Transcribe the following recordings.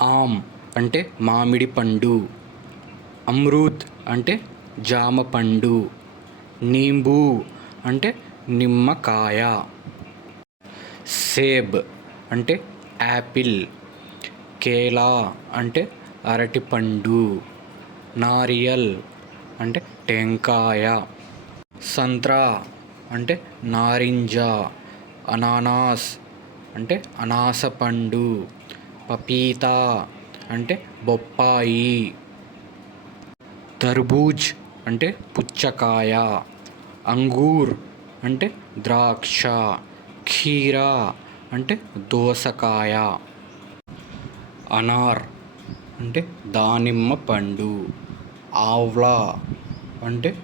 ఆమ్ అంటే మామిడి పండు. అమృత్ అంటే జామ పండు. నింబు అంటే నిమ్మకాయ. సేబ్ అంటే యాపిల్. కేలా అంటే అరటిపండు. నారియల్ అంటే టెంకాయ. సంత్రా అంటే నారింజ. అనానాస్ అంటే అనాస పండు. పపీతా అంటే బొప్పాయి. తర్బూజ్ అంటే పుచ్చకాయ. అంగూర్ అంటే ద్రాక్ష. ఖీరా అంటే దోసకాయ. అనార్ అంటే దానిమ్మ పండు. ఆవ్లా అంటే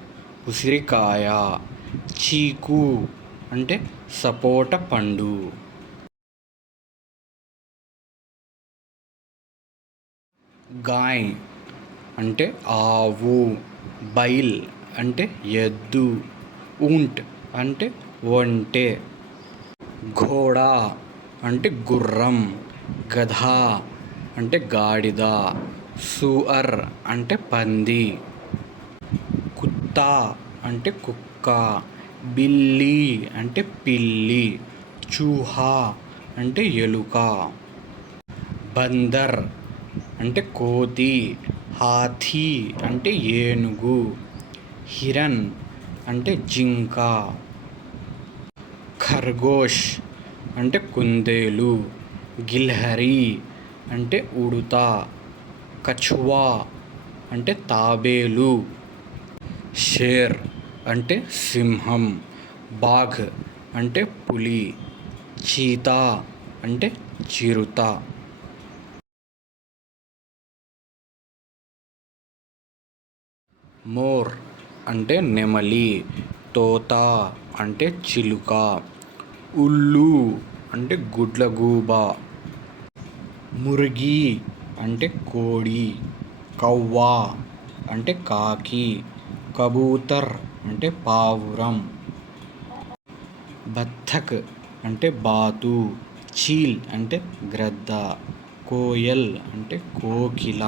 ఉసిరికాయ. చీకు అంటే సపోట పండు. గాయ్ అంటే ఆవు బైల్ అంటే ఎద్దు ఊంట్ అంటే ఒంటె ఘోడా అంటే గుర్రం గధ అంటే గాడిద సూఅర్ అంటే పంది కుత్తా అంటే కుక్క బిల్లీ అంటే పిల్లి చూహా అంటే ఎలుక బందర్ అంటే కోతి హాథీ అంటే ఏనుగు హిరన్ అంటే జింక ఖర్గోష్ అంటే కుందేలు గిల్హరి అంటే ఉడుత కచువా అంటే తాబేలు షేర్ అంటే సింహం బాఘ్ అంటే పులి చీతా అంటే చిరుత. మోర్ అంటే నెమలి తోత అంటే చిలుక ఉల్లు అంటే గుడ్లగూబ మురిగి అంటే కోడి కవ్వా అంటే కాకి కబూతర్ అంటే పావురం బత్తక్ అంటే బాతు చీల్ అంటే గ్రద్ద కోయల్ అంటే కోకిల.